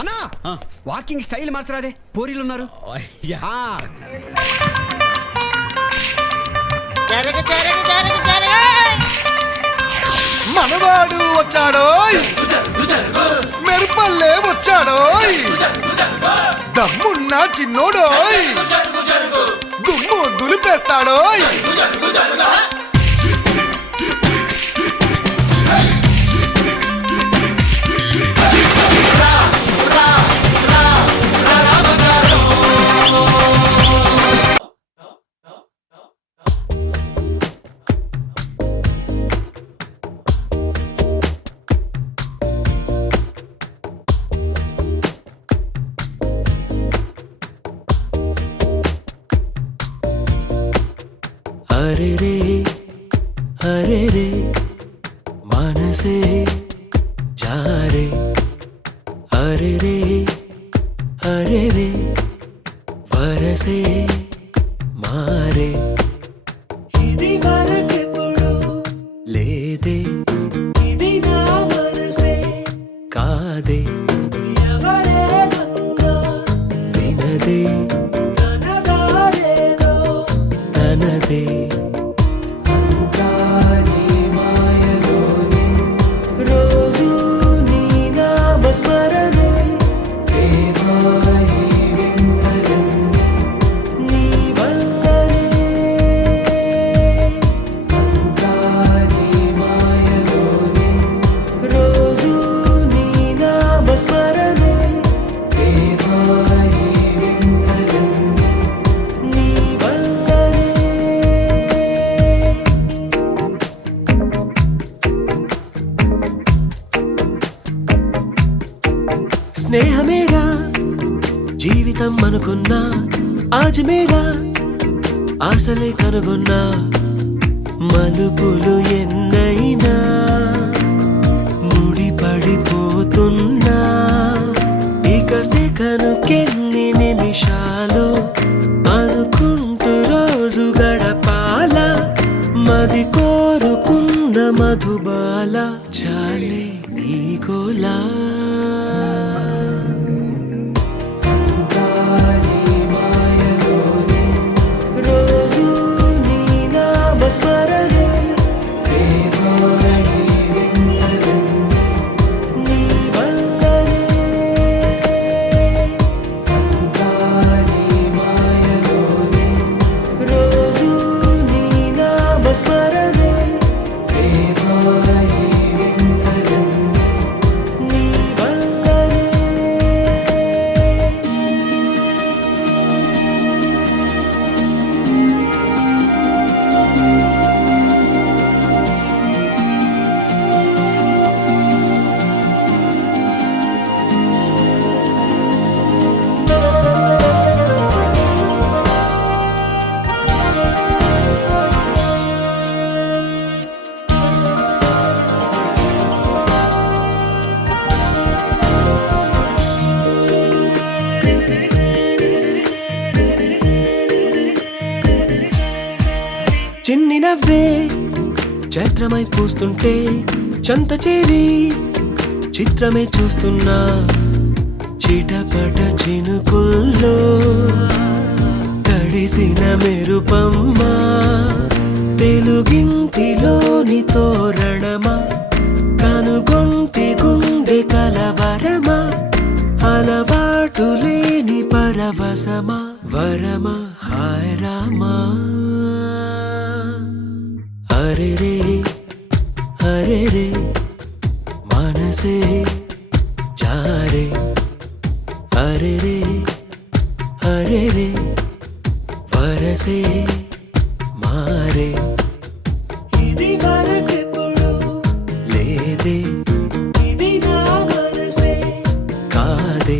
అన్నా walking style మార్చరాదే, పోరీలు ఉన్నారు. మనవాడు వచ్చాడో, మెరుపల్లే వచ్చాడో, దమ్మున్న చిన్నోడో, దుమ్ము దులిపేస్తాడో. हरे रे मनसे जा रे, हरे रे वरसे मारे. ఇది వరకెప్పుడు లేదే, ఇది నా మనసే కాదే, ఎవరేమన్నా వినదే, తనదారేదో తనదే. స్మరణే దేవాయి వింతలన్నీ నీ వల్లనే, అంతా నీ మాయలోనే. రోజు నీ నామ స్మరణే దేవాయి వింతలన్నీ నీ వల్లనే. స్నేహమేగా జీవితం అనుకున్నా, ఆజమేగా ఆశలే కనుగొన్నా. మలుపులు ఎన్నైనా ముడిపడిపోతున్నా, ఇక సెకనుకెన్ని నిమిషాలు అనుకుంటూ రోజు గడపాల. మది కోరుకున్న మధుబాల చాలే నీ గోలా. స్మరణే దేవాయి వింతలన్నీ నీ వల్లనే, అంతా నీ మాయలోనే. రోజు నీ నామ స్మరణే దేవాయి వింతలన్నీ నీ వల్లనే. చిన్ని నవ్వే చైత్రమై పూస్తుంటే చంత చేరి చిత్రమే చూస్తున్నా. చిటపట చినుకుల్లో తడిసిన మెరుపమ్మ, తెలుగింటిలోని తోరణమా, కనుగొంటి గుండె కలవరమా, అలవాటు లేని పరవశమా, వరమా హాయ్ రామా. हरे रे मनसे जा रे, हरे रे वरसे मारे. ఇది వరకెప్పుడు లేదే, ఇది నా మనసే కాదే,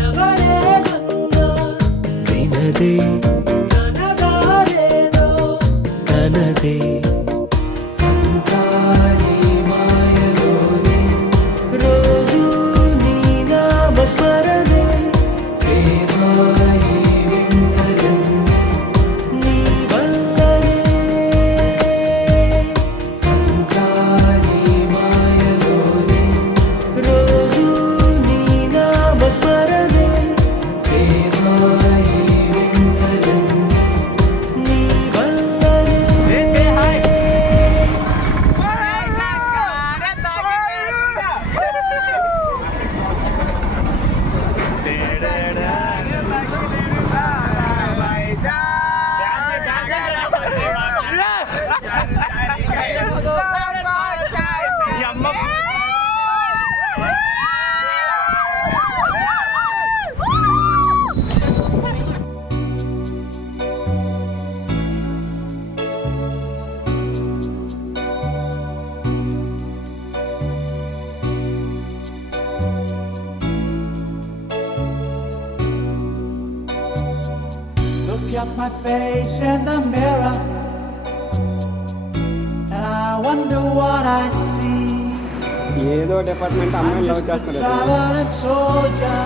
ఎవరేమన్నా వినదే, తనదారేదో తనదే. అంతా నీ మాయలోనే. face in the mirror, and I wonder what I see. ఏదో డిపార్ట్మెంట్ I'm అమ్మాయిని లవ్ just a చేస్తున్నాడు, traveling soldier,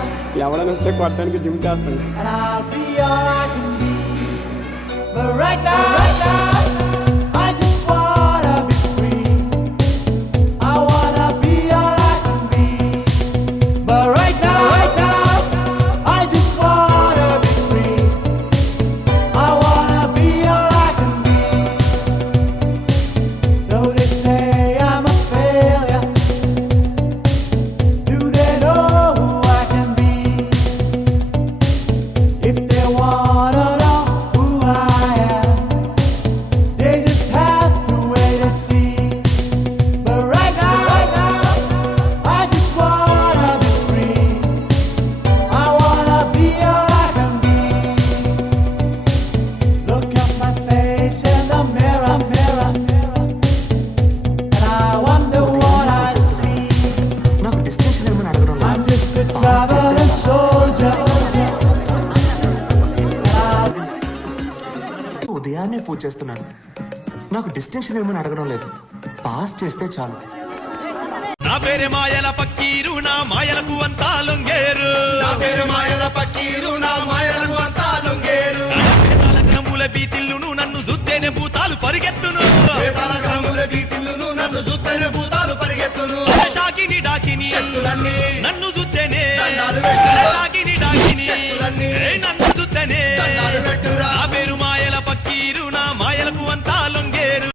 ఎవడని వస్తే కొట్టడానికి జిమ్ చేస్తాడు. and I'll be all I can be. But right now, I just wanna be free. I wanna be all I can be. But right now, I just wanna be free. I wanna be all I can be. Though they say I'm a failure, do they know who I can be? If they wanna know who I am, they just have to wait and see. But right now, I just wanna be free. I wanna be all I can be. Look at my face in the mirror, and I wonder what I see. నాకు distinction ఏమని అడగడం లేదు. I'm just a traveling soldier. ఉదయాన్నే పూజ చేస్తున్నాను. నాకు distinction ఏమని అడగడం లేదు. పాస్ చేస్తే చాలు. నా పేరు మాయల పక్కీరు, నా మాయలకు అంతా లొంగేరు. నా పేరు మాయల పక్కీరు, నా మాయలకు అంతా లొంగేరు. గ్రహముల బీతిల్లును నన్ను చూస్తేనే భూతాలు పరిగెత్తును. గ్రహముల బీతిల్లును నన్ను చూస్తేనే భూతాలు పరిగెత్తును. షాకిని డాకిని శక్తులన్నీ నన్ను చూస్తేనే షాకిని డాకిని నన్ను చూస్తేనే నా పేరు మాయల పక్కీరు, నా మాయలకు అంతా లొంగేరు.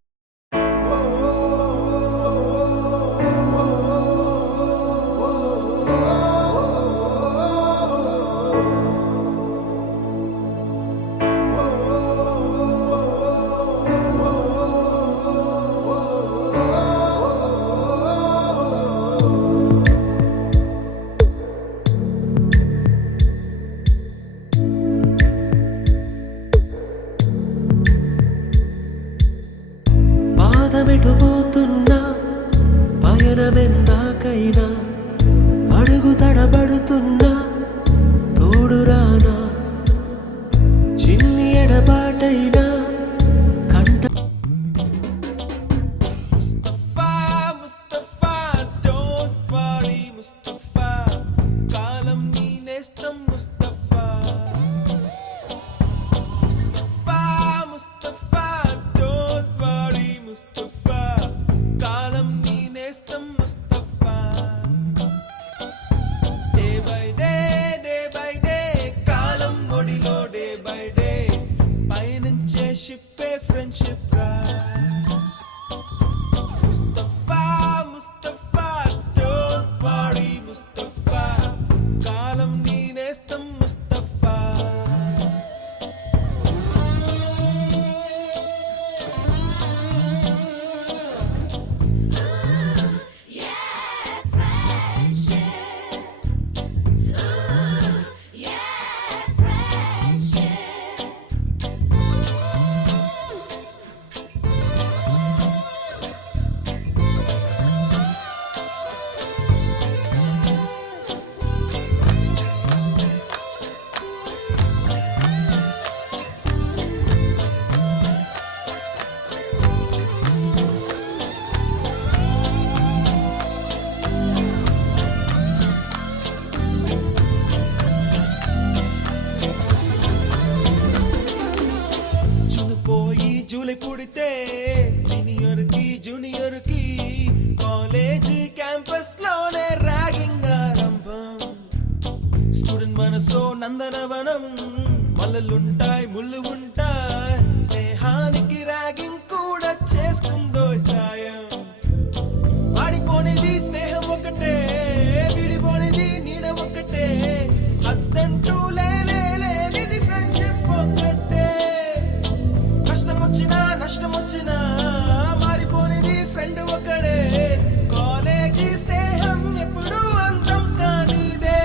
పాదమెటుపోతున్నా పయనమెందాకైనా అడుగు తడబడుతున్నా తోడురానా చిన్ని ఎడబాటైనా కంట ముస్తఫా don't worry ముస్తఫా కాలం నీ నేస్తం ముస్తఫా ముస్తఫా don't worry ముస్తఫా కాలం నీ నేస్తం ముస్తఫా డే బై డే కాలం ఒడిలో డే బై డే పయనించే షిప్పే ఫ్రెండ్షిప్ రా ముస్తఫా don't worry ముస్తఫా కాలం నీ నేస్తం ముస్తఫా పోయి జూలై పుడితే సీనియర్ కి జూనియర్ కి కాలేజ్ క్యాంపస్ లోనే ర్యాగింగ్ ఆరంభం స్టూడెంట్ మనసో నందనవనం మల్లలుంటాయి ముళ్ళు ఉంటాయి స్నేహానికి ర్యాగింగ్ కూడా చేస్తుందో సాయం వాడిపోనిది స్నేహం ఒకటే విడిపోనిది నీడ ఒకటే అద్దంటూ లేనిది ఫ్రెండ్షిప్ ఒకటే కష్టం వచ్చినా నష్టం వచ్చినా మారిపోనిది ఫ్రెండ్ ఒకడే కాలేజీ స్నేహం ఎప్పుడు అంతం కానిదే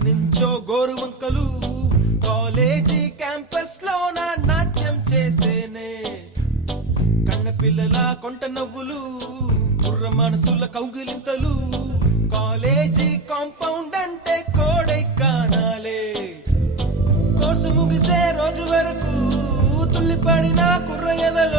ఎక్కడి నుంచో గోరువంకలు కాలేజీ క్యాంపస్ లో నా నాట్యం చేసేనే కన్న పిల్లల కొంట నవ్వులు కుర్ర మనసుల కౌగిలింతలు కాలేజీ కాంపౌండ్ అంటే కోడై కానాలే కోర్సు ముగిసే రోజు వరకు తుల్లిపడిన కుర్ర ఎదలో